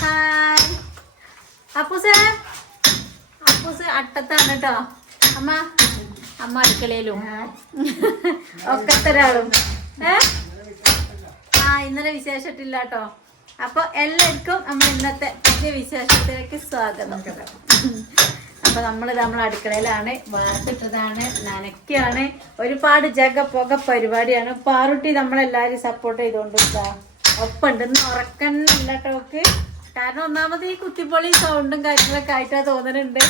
Hi അപ്പൂസേ അട്ടത്താണ് കേട്ടോ അമ്മ അടുക്കളയിലും ഒക്കെ തരാളും ഇന്നലെ വിശേഷിട്ടില്ല കേട്ടോ. അപ്പൊ എല്ലാവർക്കും നമ്മൾ ഇന്നത്തെ പുതിയ വിശേഷത്തിലേക്ക് സ്വാഗതം. അപ്പൊ നമ്മളെ അടുക്കളയിലാണ്, വാർത്തിട്ടതാണ്, നനയ്ക്കാണ്, ഒരുപാട് പുക പരിപാടിയാണ്. പാറുട്ടി നമ്മളെല്ലാരും സപ്പോർട്ട് ചെയ്തോണ്ടിരിക്കുക, ഒപ്പുണ്ട്. ഇന്ന് ഉറക്കന്നില്ല ടോക്ക്. കാരണം ഒന്നാമത് ഈ കുത്തിപ്പൊളി സൗണ്ടും കാര്യങ്ങളൊക്കെ ആയിട്ടാ തോന്നുന്നുണ്ട്.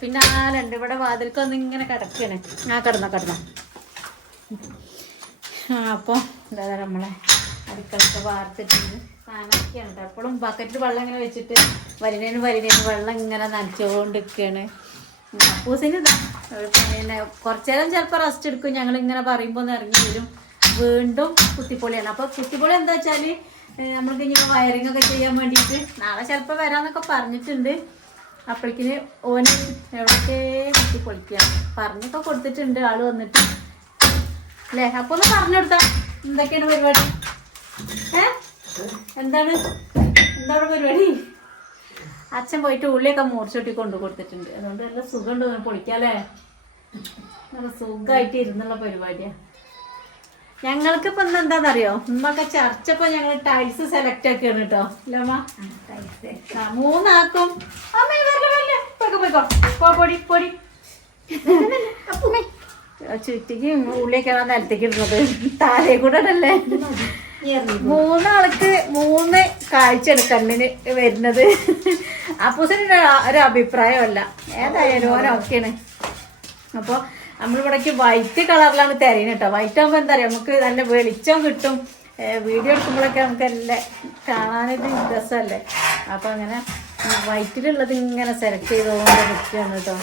പിന്നെ ആലുണ്ട് ഇവിടെ വാതിൽക്കൊന്നും ഇങ്ങനെ കിടക്കണേ. കിടന്നോ. അപ്പോൾ എന്താ നമ്മളെ അടുക്കളൊക്കെ വാർത്തിട്ടുണ്ട്. നനയ്ക്കാണ് എപ്പോഴും ബക്കറ്റിൽ വെള്ളം ഇങ്ങനെ വെച്ചിട്ട് വരിനേന് വെള്ളം ഇങ്ങനെ നനച്ചുകൊണ്ടിരിക്കുകയാണ്. അപ്പൂസിന് പിന്നെ കുറച്ചു നേരം ചിലപ്പോൾ റെസ്റ്റ് എടുക്കും. ഞങ്ങളിങ്ങനെ പറയുമ്പോൾ ഒന്ന് ഇറങ്ങി വരും. വീണ്ടും കുത്തിപ്പൊളിയാണ്. അപ്പോൾ കുത്തിപ്പൊളി എന്താ വെച്ചാൽ നമ്മൾക്ക് ഇനി വയറിംഗ് ഒക്കെ ചെയ്യാൻ വേണ്ടിയിട്ട് നാളെ ചിലപ്പോൾ വരാമെന്നൊക്കെ പറഞ്ഞിട്ടുണ്ട്. അപ്പോഴേക്കിന് ഓന് എവിടേക്ക് കുത്തിപ്പൊളിക്കുകയാണ് പറഞ്ഞൊക്കെ കൊടുത്തിട്ടുണ്ട് ആള് വന്നിട്ട് അല്ലേ. അപ്പോൾ ഒന്ന് പറഞ്ഞു കൊടുത്താ എന്തൊക്കെയാണ് പരിപാടി? എന്താണ് പരിപാടി? അച്ഛൻ പോയിട്ട് ഉള്ളിയൊക്കെ മൂർച്ചോട്ടി കൊണ്ടു കൊടുത്തിട്ടുണ്ട്. അതുകൊണ്ട് നല്ല സുഖമുണ്ട് പൊളിക്കാല്ലേ. നല്ല സുഖമായിട്ട് ഇരുന്നുള്ള പരിപാടിയാണ്. ഞങ്ങൾക്ക് ഇപ്പൊ എന്താണെന്നറിയോ, ഉമ്മൊക്കെ ചർച്ചപ്പോ ഞങ്ങൾ ടൈൽസ് സെലക്ട് ആക്കിയാണ് കേട്ടോ. ഇല്ലമ്മ മൂന്നാക്കും പൊടി ചുറ്റിക്ക് ഉള്ളിലേക്കാണ് നിലത്തേക്ക് ഇടുന്നത്. താഴെ കൂടെ അല്ലേ. മൂന്നാൾക്ക് 3 കാഴ്ചയാണ് കണ്ണിന് വരുന്നത്. അപ്പൂസിന് ഒരു അഭിപ്രായമല്ല. ഏതായാലും ഓരോക്കെയാണ്. അപ്പോൾ നമ്മളിവിടേക്ക് വൈറ്റ് കളറിലാണ് തിരയുന്നത് കേട്ടോ. വൈറ്റ് ആകുമ്പോൾ എന്താ പറയുക, നമുക്ക് നല്ല വെളിച്ചം കിട്ടും. വീഡിയോ എടുക്കുമ്പോഴൊക്കെ നമുക്ക് എല്ലാം കാണാനൊരു രസമല്ലേ. അപ്പോൾ അങ്ങനെ വൈറ്റിലുള്ളത് ഇങ്ങനെ സെലക്ട് ചെയ്തുകൊണ്ട് നിൽക്കുകയാണ് കേട്ടോ.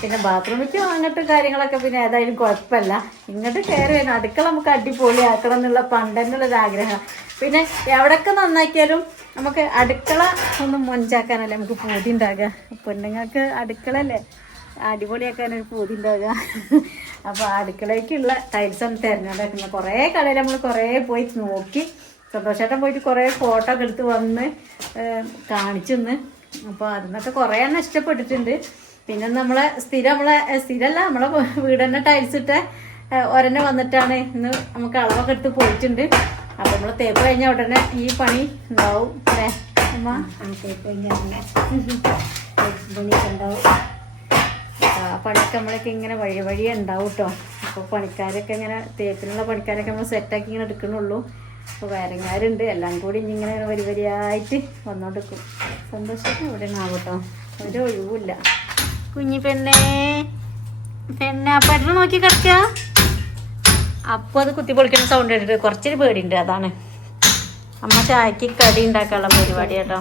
പിന്നെ ബാത്റൂമിലേക്ക് അങ്ങോട്ട് കാര്യങ്ങളൊക്കെ പിന്നെ ഏതായാലും കുഴപ്പമില്ല. ഇങ്ങോട്ട് കയറി വരണം. അടുക്കള നമുക്ക് അടിപൊളിയാക്കണം എന്നുള്ള പണ്ടെന്നുള്ളൊരു ആഗ്രഹം. പിന്നെ എവിടെയൊക്കെ നന്നാക്കിയാലും നമുക്ക് അടുക്കള ഒന്ന് മൊഞ്ചാക്കാനല്ലേ നമുക്ക് പൂതി ഉണ്ടാകുക. പെണ്ണുങ്ങൾക്ക് അടുക്കളല്ലേ അടിപൊളിയാക്കാനൊരു പൂതി ഉണ്ടാകുക. അപ്പോൾ അടുക്കളയ്ക്കുള്ള ടൈൽസ് ഒന്ന് തിരഞ്ഞെടുക്കുന്നത്. കുറേ കടയിൽ നമ്മൾ കുറേ പോയി നോക്കി. സന്തോഷേട്ടൻ പോയിട്ട് കുറേ ഫോട്ടോ ഒക്കെ എടുത്ത് വന്ന് കാണിച്ചെന്ന്. അപ്പോൾ അതിനൊക്കെ കുറേ എണ്ണം ഇഷ്ടപ്പെട്ടിട്ടുണ്ട്. പിന്നെ സ്ഥിരമല്ല നമ്മളെ വീട് തന്നെ ടൈൽസ് ഇട്ട ഒരെണ്ണ വന്നിട്ടാണ് ഇന്ന് നമുക്ക് അളവൊക്കെ എടുത്ത് പോയിട്ടുണ്ട്. അപ്പോൾ നമ്മൾ തേപ്പ് കഴിഞ്ഞാൽ ഉടനെ ഈ പണി ഉണ്ടാവും അല്ലേ അമ്മ? തേപ്പ് കഴിഞ്ഞാൽ ഉണ്ടാവും. പണിയൊക്കെ നമ്മളൊക്കെ ഇങ്ങനെ വഴിയേ ഉണ്ടാവും കേട്ടോ. അപ്പോൾ പണിക്കാരൊക്കെ ഇങ്ങനെ തേപ്പിനുള്ള പണിക്കാരൊക്കെ നമ്മൾ സെറ്റാക്കി ഇങ്ങനെ എടുക്കണുള്ളൂ. അപ്പോൾ വയറിങ്ങാരുണ്ട്. എല്ലാം കൂടി ഇങ്ങനെ വരിയായിട്ട് വന്നോണ്ടിരിക്കും. സന്തോഷം ഇവിടെ ഉണ്ടാവും കേട്ടോ. ഒരു ഒഴിവില്ല. കുഞ്ഞി പെണ്ണെ അപ്പേട്ടനെ നോക്കി കിടക്കുക. അപ്പോൾ അത് കുത്തി പൊളിക്കുന്ന സൗണ്ട് കേട്ടിട്ട് കുറച്ചൊരു പേടിയുണ്ട്. അതാണ് അമ്മ ചായക്ക് കടി ഉണ്ടാക്കാനുള്ള പരിപാടി കേട്ടോ.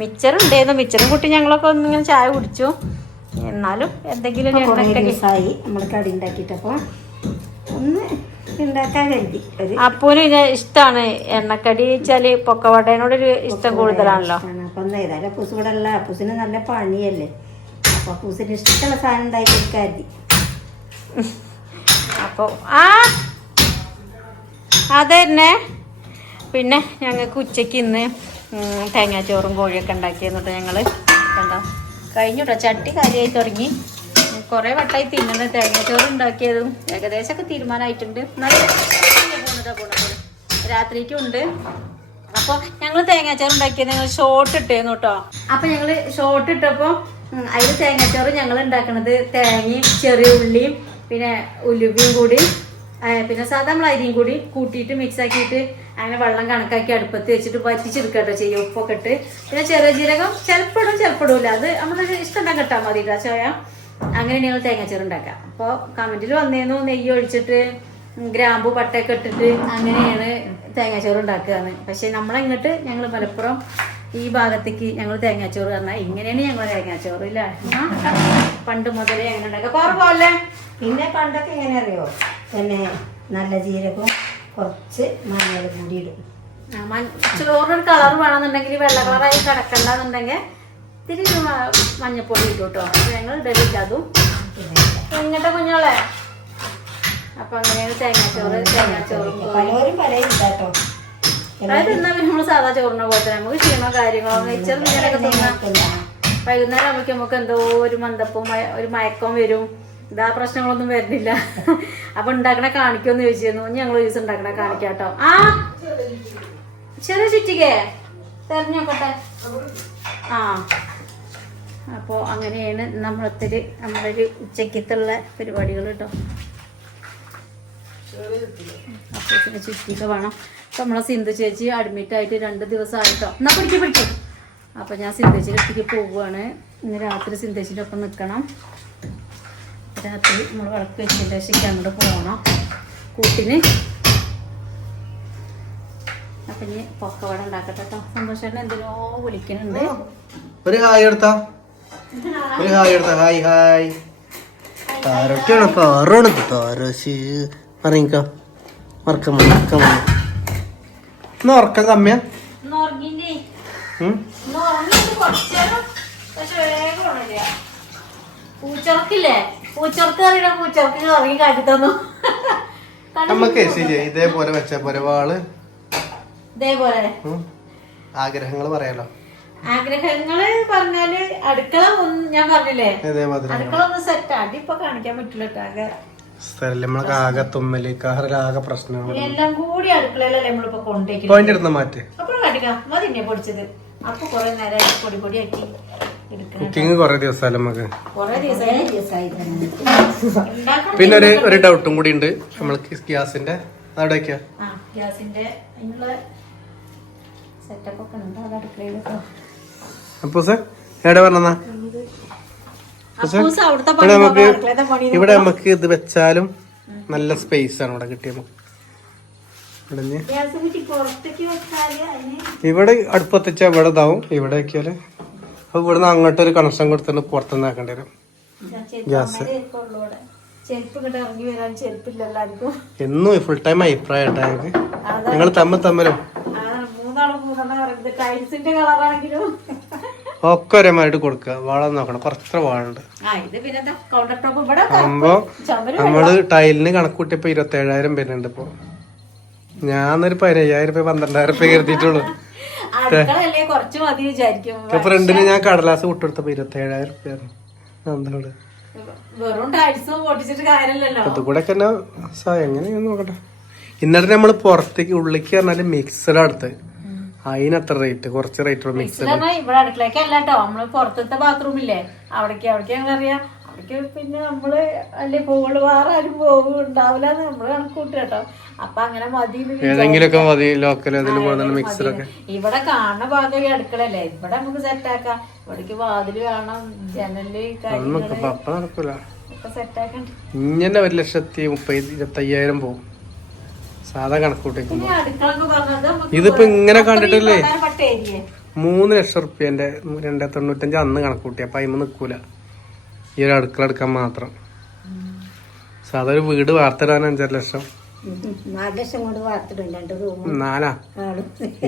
മിച്ചറുണ്ടായിരുന്നു. മിച്ചറും കുട്ടി ഞങ്ങളൊക്കെ ഒന്നിങ്ങനെ ചായ കുടിച്ചു. എന്നാലും എന്തെങ്കിലും നമ്മൾ കടി ഉണ്ടാക്കിയിട്ടപ്പോൾ ഒന്ന് ഉണ്ടാക്കാൻ കരുതി. അപ്പൂന് ഇഷ്ടമാണ് എണ്ണക്കടി വെച്ചാൽ പൊക്കവടേനോടൊരു ഇഷ്ടം കൂടുതലാണല്ലോ. അപ്പം ഏതായാലും അപ്പൂസ് ഇവിടെ അല്ല. അപ്പൂസിന് നല്ല പണിയല്ലേ. അപ്പോൾ അപ്പൂസിന് ഇഷ്ടമുള്ള സാധനം ഉണ്ടാക്കി കരുതി. അപ്പോൾ അതന്നെ. പിന്നെ ഞങ്ങൾക്ക് ഉച്ചയ്ക്ക് ഇന്ന് തേങ്ങാച്ചോറും കോഴിയൊക്കെ ഉണ്ടാക്കിയെന്നിട്ട് ഞങ്ങൾ കണ്ടോ കഴിഞ്ഞു കേട്ടോ. ചട്ടി കാര്യമായി തുടങ്ങി. കുറേ വട്ടമായി തിന്നുന്നത്. തേങ്ങാച്ചോറ് ഉണ്ടാക്കിയതും ഏകദേശമൊക്കെ തീരുമാനമായിട്ടുണ്ട്. രാത്രിക്കും ഉണ്ട്. അപ്പോൾ ഞങ്ങൾ തേങ്ങാച്ചോറ് ഉണ്ടാക്കിയത് ഞങ്ങൾ ഷോർട്ട് ഇട്ടേന്നു കേട്ടോ. അപ്പോൾ ഞങ്ങൾ ഷോർട്ട് ഇട്ടപ്പോൾ അതിൽ തേങ്ങാച്ചോറ് ഞങ്ങൾ ഉണ്ടാക്കുന്നത് തേങ്ങയും ചെറിയ ഉള്ളിയും പിന്നെ ഉലുവയും കൂടി പിന്നെ സാധാ നമ്മൾ അരിയും കൂടി കൂട്ടിയിട്ട് മിക്സ് ആക്കിയിട്ട് അങ്ങനെ വെള്ളം കണക്കാക്കി അടുപ്പത്ത് വെച്ചിട്ട് വറ്റിച്ചെടുക്കട്ടോ ചെയ്യും. ഉപ്പൊക്കെ ഇട്ട് പിന്നെ ചെറിയ ജീരകം ചിലപ്പോൾ ഇല്ല. അത് നമ്മുടെ ഇഷ്ടം കിട്ടാൽ മതി കേട്ടോ ചോയ. അങ്ങനെ ഞങ്ങൾ തേങ്ങാച്ചോറ് ഉണ്ടാക്കാം. അപ്പോൾ കമൻറ്റിൽ വന്നേന്നു നെയ്യ് ഒഴിച്ചിട്ട് ഗ്രാമ്പു പട്ടയൊക്കെ ഇട്ടിട്ട് അങ്ങനെയാണ് തേങ്ങാച്ചോറ് ഉണ്ടാക്കുകയെന്ന്. പക്ഷേ നമ്മളിങ്ങോട്ട് ഞങ്ങൾ മലപ്പുറം ഈ ഭാഗത്തേക്ക് ഞങ്ങൾ തേങ്ങാച്ചോറ് പറഞ്ഞാൽ ഇങ്ങനെയാണ് ഞങ്ങൾ തേങ്ങാച്ചോറ് ഇല്ല. പണ്ട് മുതലേ അങ്ങനെ ഉണ്ടാക്കുക. പോലെ പിന്നെ പണ്ടൊക്കെ എങ്ങനെ അറിയോ, പിന്നെ നല്ല ജീരകവും കുറച്ച് മഞ്ഞൾ കൂടി ഇടും. ചോറിനൊരു കളർ വേണമെന്നുണ്ടെങ്കിൽ വെള്ള കളറായി കിടക്കണ്ടെന്നുണ്ടെങ്കിൽ ഇത്തിരി മഞ്ഞപ്പൊടി ഇട്ടു കേട്ടോ. ഞങ്ങൾ ഇടലില്ല അതും. ഇങ്ങനത്തെ കുഞ്ഞോളെ അപ്പോൾ അങ്ങനെയാണ് തേങ്ങാച്ചോറും പലരും പല ഇട്ടാട്ടോ. അത് തിന്നാ നമ്മള് സാധാ ചോറിനെ പോലെ തന്നെ നമുക്ക് ക്ഷീണോ കാര്യങ്ങളോ നെയ്ച്ചോറ് ഇങ്ങനെയൊക്കെ തിന്നാ വൈകുന്നേരം ആകുമ്പോൾ നമുക്ക് എന്തോ ഒരു മന്ദപ്പവും ഒരു മയക്കവും വരും. ഇതാ പ്രശ്നങ്ങളൊന്നും വരുന്നില്ല. അപ്പൊ ഉണ്ടാക്കണ കാണിക്കുമെന്ന് ചോദിച്ചിരുന്നു. ഞങ്ങൾ ഒരു ദിവസം ഉണ്ടാക്കണ കാണിക്കാട്ടോ. ആ ചെറിയ ചുറ്റിക്കേ തെരഞ്ഞോക്കട്ടെ. ആ അപ്പോൾ അങ്ങനെയാണ് നമ്മളൊരു ഉച്ചക്കത്തുള്ള പരിപാടികൾ കേട്ടോ. അപ്പോൾ ചുറ്റിക്ക വേണം. അപ്പം നമ്മളെ സിന്ധു ചേച്ചി അഡ്മിറ്റായിട്ട് 2 ദിവസമായിട്ടോ. എന്നാൽ പിടിക്കും. അപ്പോൾ ഞാൻ സിന്ധേച്ചിൻ്റെ അടുത്തേക്ക് പോവുകയാണ്. ഇന്ന് രാത്രി സിന്ധേച്ചിൻ്റെ ഒപ്പം നിൽക്കണം. രാത്രി നമ്മൾ വിളക്ക് വെച്ചതിൻ്റെ ശേഷം അങ്ങോട്ട് പോകണം കൂട്ടിന്. അപ്പം ഇനി പൊക്കവട ഉണ്ടാക്കട്ടെ കേട്ടോ. സന്തോഷേട്ടൻ എന്തിനോ വിളിക്കുന്നുണ്ട്. ഒരു ഹായ് എടുത്താ ഹായ് ഹായ് താരൊക്കെയാണ് കാറാണ് താരശി അറിയിക്ക മറക്കം ഇന്ന് ഉറക്കം കമ്മിയാ. പൂച്ചറക്കില്ലേ പൂച്ചർക്ക് അറിയണ പൂച്ചർക്ക് ഇറങ്ങി കാട്ടി തന്നു. നമുക്ക് ഇതേപോലെ വെച്ച പോലെ വാള് ഇതേപോലെ ആഗ്രഹങ്ങൾ പറയാലോ. ആഗ്രഹങ്ങള് പറഞ്ഞാല് അടുക്കള ഞാൻ പറഞ്ഞില്ലേ അടുക്കള ഒന്ന് സെറ്റ് അടിപ്പൊ കാണിക്കാൻ പറ്റില്ല. നമ്മൾക്ക് ആകെ തുമ്മല് കാറിലാകെ പ്രശ്നങ്ങൾ എല്ലാം കൂടി അടുക്കളയിലല്ലേ നമ്മളിപ്പോ കൊണ്ടുപോയി മാറ്റി അപ്പൊ കാണിക്കാം മതിന്നെ പൊടിച്ചത്. അപ്പൊ കൊറേ നേരം പൊടി ആക്കി കുക്കിങ് കൊറേ ദിവസമല്ല നമുക്ക്. കൊറേ ദിവസമായി. പിന്നെ ഒരു ഡൗട്ടും കൂടി ഉണ്ട് നമ്മൾക്ക് ഗ്യാസിന്റെ അവിടെ വെക്കാ. ഗ്യാസിന്റെ സെറ്റപ്പ് ഒക്കെ ഉണ്ട് അത് അടുക്കളയിൽ. അപ്പൊ സാർ എവിടെ പറഞ്ഞാ ഇവിടെ നമുക്ക് ഇത് വെച്ചാലും നല്ല സ്പേസ് ആണ് ഇവിടെ കിട്ടിയ. ഇവിടെ അടുപ്പത്തിച്ച ഇവിടെ ഇതാവും. ഇവിടെ വെക്കാല് അപ്പൊ ഇവിടുന്ന് അങ്ങോട്ടൊരു കണക്ഷൻ കൊടുത്തിട്ട് പുറത്തുനിന്ന് ആക്കേണ്ടി വരും ഗ്യാസ്. എന്നും ഫുൾ ടൈം അഭിപ്രായം ഞങ്ങൾ തമ്മിലും ഒക്കെ ഒരേമായിട്ട് കൊടുക്കുക. വാളം നോക്കണം. കുറച്ച് വാളുണ്ട്. ആകുമ്പോ നമ്മള് ടൈലിന് കണക്ക് കൂട്ടിയപ്പോ 27,000 വരുന്നുണ്ട്. ഇപ്പൊ ഞാനൊരു 15,000 രൂപ 12,000 രൂപ കരുതിയിട്ടുള്ളൂ. ഫ്രണ്ടിന് ഞാൻ കടലാസ് വിട്ടെടുത്തപ്പോ 27,000 രൂപ. അത് കൂടെ തന്നെ എങ്ങനെയാന്ന് നോക്കട്ടെ. ഇന്നലെ നമ്മള് പുറത്തേക്ക് ഉള്ളിലേക്ക് പറഞ്ഞാല് മിക്സഡ് അടുത്ത് അതിനത്ര റേറ്റ് കുറച്ച് റേറ്റ് മിക്സഡ്. ഇവിടെ അടുക്കളേക്ക് അല്ലാട്ടോ നമ്മള് പുറത്തത്തെ ബാത്റൂമില്ലേ അവിടേക്ക് ഞങ്ങളറിയാം. അവിടേക്ക് പിന്നെ നമ്മള് അല്ലെ പോവുള്ളൂ. വേറെ ആരും ഉണ്ടാവില്ല നമ്മള് കണക്ക് കൂട്ടുക കേട്ടോ. അപ്പൊ അങ്ങനെ മതി ഏതെങ്കിലുമൊക്കെ മതി ലോക്കൽ മിക്സറൊക്കെ. ഇവിടെ കാണുന്ന ഭാഗം അടുക്കളല്ലേ. ഇവിടെ നമുക്ക് സെറ്റ് ആക്കാം. ഇവിടേക്ക് വാതില് വേണം ജനല് നടക്കൂല. സെറ്റാക്കണ്ട. ഇങ്ങനെ 1,30,000 പോകും സാധാ കണക്കൂട്ടിക്കുമ്പോ. ഇതിപ്പോ ഇങ്ങനെ കണ്ടിട്ടില്ലേ 3 ലക്ഷം റുപ്യന്റെ 295 അന്ന് കണക്കൂട്ടി. അപ്പൊ അതിന് നിക്കൂല ഈ ഒരു അടുക്കള എടുക്കാൻ മാത്രം. സാധാ ഒരു വീട് വാർത്തിടാൻ 5.5 ലക്ഷം 4.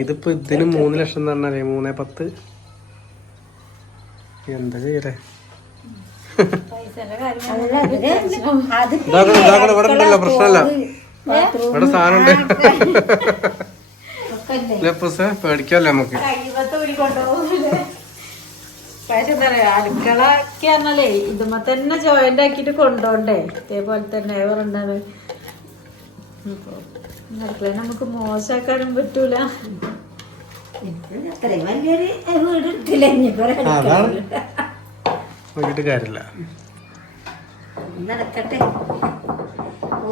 ഇതിപ്പോ ഇതിന് 3 ലക്ഷം എന്ന് പറഞ്ഞാലേ 3.10. എന്താ ചെയ്യലേ. ഇവിടെ ഉണ്ടല്ലോ പ്രശ്നമല്ല. ഇവിടെ സാധനം പേടിക്കല്ലേ നമുക്ക്. പക്ഷെ എന്താ പറയാ അടുക്കളക്ക് പറഞ്ഞാലേ ഇതുമ്മ തന്നെ ജോയിന്റ് ആക്കിട്ട് കൊണ്ടോണ്ടേ. ഇതേപോലെ തന്നെ വേറെന്താണ് അടുക്കള നമുക്ക് മോശമാക്കാനും പറ്റൂല. കാര്യമില്ല. നടക്കട്ടെ.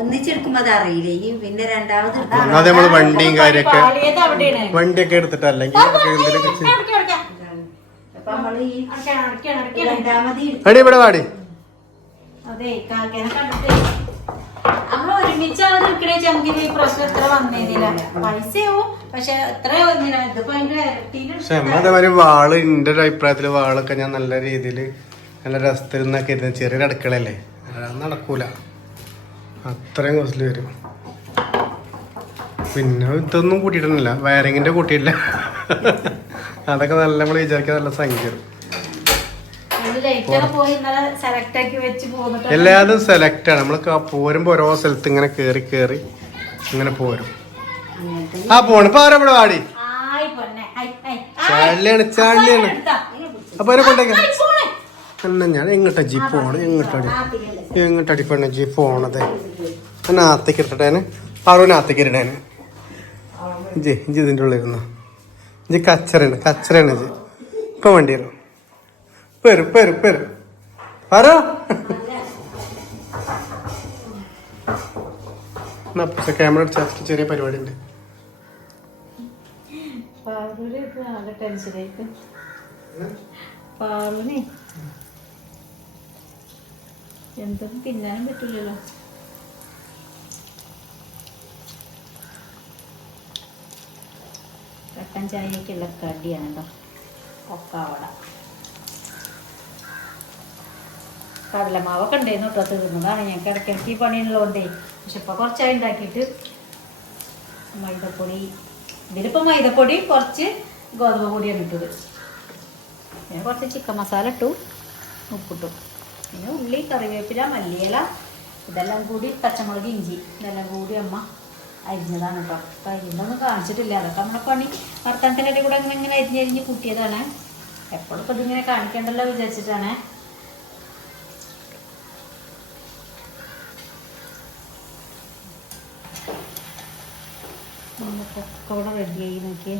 ഒന്നിച്ചെടുക്കുമ്പോ അത് അറിയില്ലേ. പിന്നെ രണ്ടാമത് നമ്മള് വണ്ടിയും കാര്യൊക്കെ വണ്ടിയൊക്കെ എടുത്തിട്ട് അല്ലെങ്കിൽ ഇവിടെ വാടി. നമ്മള് ഒരുമിച്ചാണ് നിൽക്കണേ. നമുക്ക് ഈ പ്രശ്നം എത്ര വന്നേന്നില്ല. പൈസയാവും പക്ഷെ എത്ര ഇതിപ്പോ അതിന്റെ പക്ഷെ അതേമാതിരി വാള് എന്റെ ഒരു അഭിപ്രായത്തില് വാളൊക്കെ ഞാൻ നല്ല രീതിയില് നല്ല രസത്തിൽ നിന്നൊക്കെ ഇരുന്ന് ചെറിയൊരു അടുക്കളല്ലേ അത് നടക്കൂല. അത്രയും കോസ്റ്റ്ലി വരും. പിന്നെ ഇതൊന്നും കൂട്ടിയിട്ടില്ല. വയറിങ്ങിന്റെ കൂട്ടിയില്ല. അതൊക്കെ നല്ല നമ്മൾ വിചാരിക്കാൻ നല്ല സംഖ്യ. എല്ലാതും സെലക്ട് ആണ്. നമ്മൾ പോരുമ്പോ ഓരോ സ്ഥലത്ത് ഇങ്ങനെ കേറി ഇങ്ങനെ പോരും. ആ പോണ് ഇപ്പൊ ആരവിടെ വാടി ആയി പൊന്നെ ചള്ളിയാണ് ചള്ളിയാണ് അപ്പൊ അവരെ കൊണ്ടേക്ക എന്നാ ഞാൻ എങ്ങോട്ടാ ജി പോണ് എങ്ങോട്ടടി പെണ്ണ ജി പോണത് എന്നെ ആത്തേക്ക് ഇട്ടേന് പാറുവിനെ ആത്തേക്ക് ഇടേന് ജി ഇജി ഇതിൻ്റെ ഉള്ളിരുന്നു ജി കച്ചറയാണ് ജി ഇപ്പൊ വണ്ടി വരും പെരും പാറോ ക്യാമറ അടിച്ചാൽ ചെറിയ പരിപാടി ഉണ്ട് എന്തൊന്നും തിന്നാനും പറ്റില്ലല്ലോ. കട്ടൻ ചായക്കുള്ള കടിയാണ് കേട്ടോ പൊക്കാവട. കടലമാവൊക്കെ ഉണ്ടായിരുന്നു കേട്ടോ, തീർന്നതാണ്. ഞങ്ങൾക്ക് ഇടയ്ക്കിടയ്ക്ക് ഈ പണിയുള്ളതുകൊണ്ടേ. പക്ഷെ ഇപ്പം കുറച്ചായി ഉണ്ടാക്കിയിട്ട് മൈദപ്പൊടി, ഇതിലിപ്പോൾ മൈദപ്പൊടി കുറച്ച് ഗോതമ്പ് പൊടിയാണ് ഇട്ടത്. പിന്നെ കുറച്ച് ചിക്കൻ മസാല ഇട്ടു, ഉപ്പിട്ടു, പിന്നെ ഉള്ളി, കറിവേപ്പില, മല്ലിയില, ഇതെല്ലാം കൂടി പച്ചമുളക്, ഇഞ്ചി ഇതെല്ലാം കൂടി അമ്മ അരിഞ്ഞതാണ് കേട്ടോ. അപ്പം അരിഞ്ഞൊന്നും കാണിച്ചിട്ടില്ല. അതൊക്കെ നമ്മുടെ പണി വർത്തനത്തിൻ്റെ കൂടെ ഇങ്ങനെ അരിഞ്ഞ് കൂട്ടിയതാണ്. എപ്പോഴും ഇപ്പം ഇതിങ്ങനെ കാണിക്കേണ്ടല്ലോ വിചാരിച്ചിട്ടാണ്. പൊക്കവട റെഡിയായി നോക്കിയേ.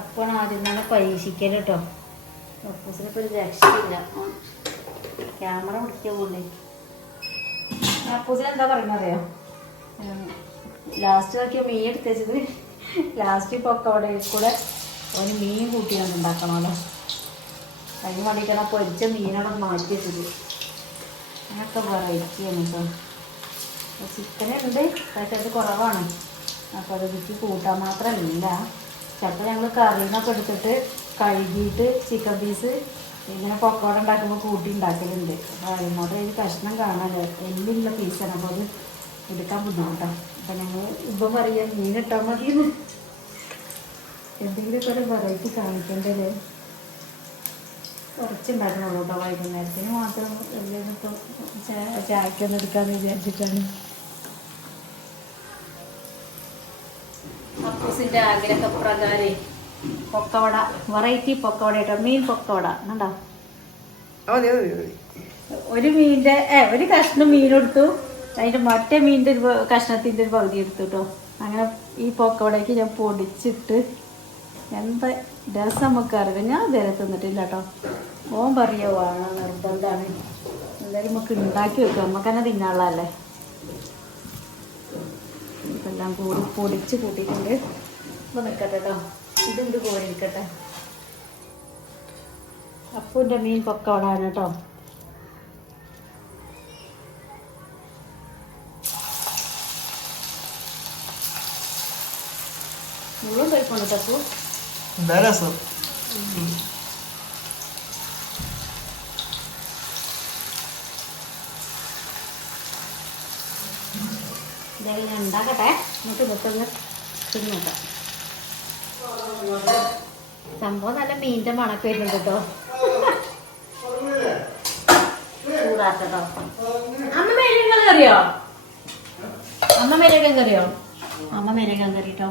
അപ്പോൾ ആദ്യം തന്നെ പരീക്ഷിക്കൽ കേട്ടോ. ഒപ്പൂസിനിപ്പോൾ ഒരു രക്ഷയില്ല, ക്യാമറ പിടിക്കാൻ പോകണ്ടേ. അപ്പൂസിന് എന്താ പറയുന്നറിയോ, ലാസ്റ്റ് നോക്കിയ മീൻ എടുത്തത് ലാസ്റ്റ് പൊക്കവടയിൽ കൂടെ ഒരു മീൻ കൂട്ടിയാണ് ഉണ്ടാക്കണമല്ലോ. അതിന് വേണ്ടിയിട്ടാണ് പൊരിച്ച മീനോടെ മാറ്റി വെച്ചത്. അങ്ങനൊക്കെ വെറൈറ്റിയാണ് കേട്ടോ. ചിക്കനുണ്ട്, പക്ഷേ അത് കുറവാണ്. അപ്പോൾ അത് എനിക്ക് കൂട്ടാൻ മാത്രമല്ല. ചിലപ്പോൾ ഞങ്ങൾ കറിന്നൊക്കെ എടുത്തിട്ട് കഴുകിയിട്ട് ചിക്കൻ പീസ് ഇങ്ങനെ പൊക്കോട ഉണ്ടാക്കുമ്പോൾ കൂട്ടി ഉണ്ടാക്കലുണ്ട്. അപ്പോൾ അതിനോട് ഒരു കഷ്ണം കാണാമല്ലോ, എല്ലുള്ള പീസാണ്. അപ്പോൾ അത് എടുക്കാൻ ബുദ്ധിമുട്ടാണ്. അപ്പോൾ ഞങ്ങൾ ഇപ്പം പറയാം മീൻ ഇട്ടാൽ മതിയെന്ന്. എന്തെങ്കിലുമൊക്കെ ഒരു വെറൈറ്റി കാണിക്കേണ്ടത്. കുറച്ചുണ്ടാക്കണുള്ളൂ കേട്ടോ, വൈകുന്നേരത്തിന് മാത്രം. എല്ലാം ഇപ്പോൾ ചായക്കൊന്നും എടുക്കാമെന്ന് വിചാരിച്ചിട്ടാണ്. അപ്പൂസിൻ്റെ ആഗ്രഹപ്രകാരം പൊക്കവട, വെറൈറ്റി പൊക്കവട കേട്ടോ. മീൻ പൊക്കവട കണ്ടോ. ഒരു മീനിൻ്റെ ഒരു കഷ്ണം മീനെടുത്തു, അതിൻ്റെ മറ്റേ മീനിൻ്റെ ഒരു കഷ്ണത്തിൻ്റെ ഒരു പകുതി എടുത്തു കേട്ടോ. അങ്ങനെ ഈ പൊക്കവടയ്ക്ക് ഞാൻ പൊടിച്ചിട്ട് എന്താ രസം നമുക്ക് അറിയാം. ഞാൻ ഇതുവരെ തിന്നിട്ടില്ല കേട്ടോ. ഓൻ പറയുക വേണം, നിർബന്ധമാണ്. എന്തായാലും നമുക്ക് ഉണ്ടാക്കി വെക്കുക, നമുക്ക് തന്നെ തിന്നാനുള്ളതല്ലേ. ഇതെല്ലാം കൂടി പൊടിച്ച് കൂട്ടിയിട്ടുണ്ട്. ഇപ്പോൾ നിൽക്കട്ടെ കേട്ടോ, ഇതുണ്ട് കോരി നിൽക്കട്ടെ. അപ്പൂൻ്റെ മീൻ പൊക്കവടാണ് കേട്ടോ. മുഴുവൻ കഴിക്കൊണ്ട് തപ്പു രസം. ഇതെല്ലാം ഞാൻ ഉണ്ടാക്കട്ടെ, എന്നിട്ട് ഇതൊക്കെ തിന്നോക്കാം. സംഭവം നല്ല മീനിൻ്റെ മണക്ക് വരുന്നുണ്ട് കേട്ടോ. ചൂടാക്കട്ടോ. അമ്മ മേരകം കറിയോ? അമ്മ മേരകം കറിയോ? അമ്മ മേരകം കറി കേട്ടോ.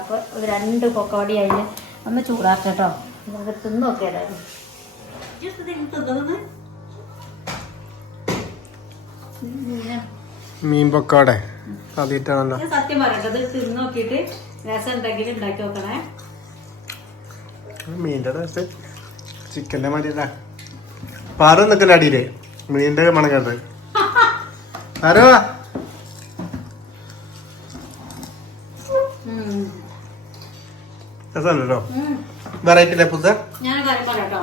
അപ്പോൾ 2 പൊക്കോടി അതിന് ഒന്ന് ചൂടാക്കട്ടോ. നമുക്ക് തിന്ന് നോക്കിയാലോ. മീൻ പൊക്കോടെ ആദ്യമായിട്ടാണല്ലോ. സത്യം പറയട്ടത്, തിന്ന് നോക്കിയിട്ട് രസം ഉണ്ടെങ്കിൽ ഉണ്ടാക്കി നോക്കണേ. മീൻ്റെ ടേസ്റ്റ് ചിക്കൻ്റെ മടിയല്ല. പാറ നിൽക്കല അടിയില് മീനിന്റെ മണം കേട്ട്. ആരോ രസമല്ലോ, വെറൈറ്റി അല്ലേ പുതുത. ഞാൻ കാര്യം പറയാട്ടോ,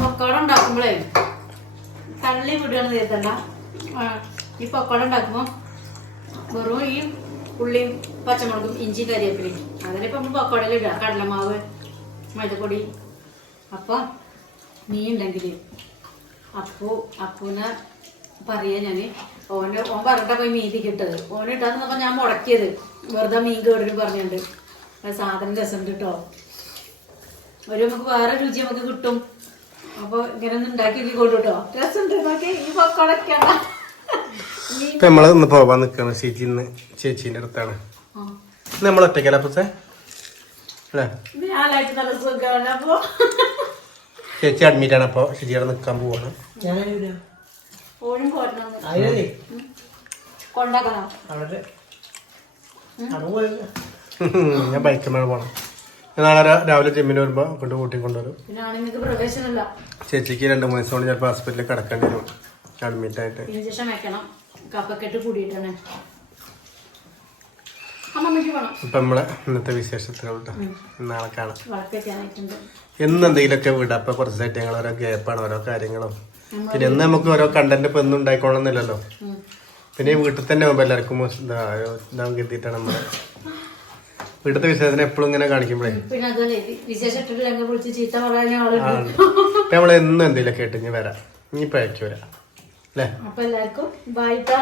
പൊക്കോട ഉണ്ടാക്കുമ്പോഴേ തള്ളി വിടുകയാണ് തീർത്തല്ല. ഈ പൊക്കോട ഉണ്ടാക്കുമ്പോൾ വെറും ഈ ഉള്ളിയും പച്ചമുളകും ഇഞ്ചി കരിവേപ്പിലയും അതിലിപ്പോൾ നമ്മൾ പൊക്കോടയിൽ ഇടുക. കടലമാവ്, മൈദപ്പൊടി. അപ്പം മീൻ ഉണ്ടെങ്കിൽ അപ്പൂനെ പറയാ ഞാൻ, ഓൻ പറഞ്ഞിട്ടാ പോയി മീൻ കിട്ടത്. ഓൻ ഇട്ടാന്ന് പറഞ്ഞാൽ ഞാൻ മുടക്കിയത് വെറുതെ മീൻ കേടൊരു പറഞ്ഞിട്ടുണ്ട്. സാധനം രസമുണ്ട് കേട്ടോ. ഒരു നമുക്ക് വേറെ രുചി നമുക്ക് കിട്ടും. അപ്പൊ ഇങ്ങനെ ഒന്ന് ഉണ്ടാക്കി കൊണ്ടുട്ടോ രസമുണ്ട് നോക്കി ഈ പക്കോടൊക്കെയാണ് ഇപ്പൊ നമ്മള് ഇന്ന് പോവാൻ നിക്കാണ് ചേച്ചിന്ന് ചേച്ചീന്റെ അടുത്താണ് നമ്മൾ ഒറ്റയ്ക്കല്ല അപ്പത്തെ അല്ലേ ഞാനായിട്ട് നല്ല സുഖമാണ് അപ്പൊ ചേച്ചി അഡ്മിറ്റ് ആണ് അപ്പൊ ചേച്ചിയുടെ നിക്കാൻ പോവാണ് ഓനും കൊണ്ടാക്കണോ ഞാൻ ബൈക്കിന്മേൽ പോണം നാളെ രാവിലെ ജിമ്മിന് വരുമ്പോ കൊണ്ട് കൂട്ടിക്കൊണ്ടുവരും പിന്നെ ആണുങ്ങൾക്ക് പ്രവേശനമില്ല ചേച്ചിക്ക് 2-3 ദിവസം കൊണ്ട് ചിലപ്പോൾ ഹോസ്പിറ്റലിൽ കിടക്കേണ്ടി വരും അഡ്മിറ്റ് ആയിട്ട് ഇഞ്ചക്ഷൻ വെക്കണം കഫക്കെട്ട് കൂടിയിട്ടാണ് അമ്മമ്മയ്ക്ക് വേണം ഇപ്പൊ നമ്മളെ ഇന്നത്തെ വിശേഷത്തിലോട്ട് നാളെ കാണാം വളർത്തിക്കാനായിട്ടുണ്ട് എന്ന് എന്തെങ്കിലുമൊക്കെ വിടാം അപ്പൊ കുറച്ചായിട്ട് ഞങ്ങൾ ഓരോ ഗ്യാപ്പാണ് ഓരോ കാര്യങ്ങളും പിന്നെ എന്ന് നമുക്ക് ഓരോ കണ്ടന്റ് ഇപ്പൊ ഒന്നും ഉണ്ടായിക്കോളന്നില്ലല്ലോ പിന്നെ ഈ വീട്ടിൽ തന്നെ പോകുമ്പോ എല്ലാവർക്കും ഇതാ കരുതിയിട്ടാണ് നമ്മള് വീട്ടിലത്തെ വിശേഷത്തിന് എപ്പോഴും ഇങ്ങനെ കാണിക്കുമ്പോഴേ പിന്നെ അതുപോലെ വിശേഷിട്ടിട്ട് ഞങ്ങൾ വിളിച്ച് ചീത്ത പറയാൻ ആളുണ്ട് ഇപ്പൊ നമ്മൾ എന്നും എന്തെങ്കിലുമൊക്കെ ആയിട്ട് ഇനി വരാം ഇനിയിപ്പോ അയച്ചു വരാം അല്ലേ അപ്പൊ എല്ലാവർക്കും ബൈ ട്ടാ.